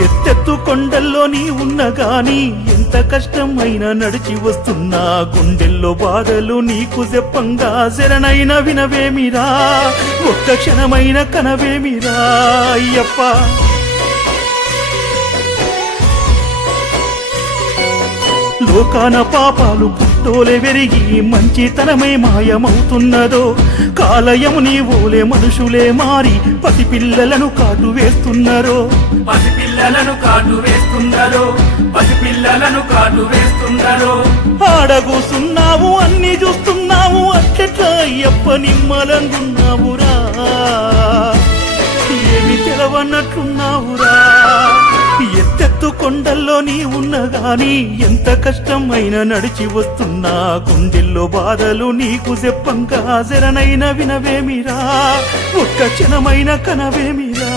ఎత్తెత్తు కొండల్లో నీ ఉన్నగాని ఎంత కష్టమైనా నడిచి వస్తున్నా గుండెల్లో బాధలు నీకు చెప్పంగా శరణైన వినవేమిరా ఒక్క క్షణమైన కనవేమిరా అయ్యప్ప లోకాన పాపాలు పుట్టోలే వెరిగి మంచితనమే మాయమవుతున్నదో కాలయము నీ ఓలే మనుషులే మారి పసిపిల్లలను కాటు వేస్తున్నారో ఆడగూసున్నావు అన్ని చూస్తున్నావు అట్లెట్లా అయ్యప్ప నిమ్మలంగున్నావురా ఏమి తెలవన్నట్లున్నావురా ఎత్తెత్తు కొండల్లో నీ ఉన్నగాని ఎంత కష్టమైనా నడిచి వస్తున్నా గుండెల్లో బాధలు నీకు చెప్పంగా శరణైన వినవేమిరా ఒక్క క్షణమైన కనవేమిరా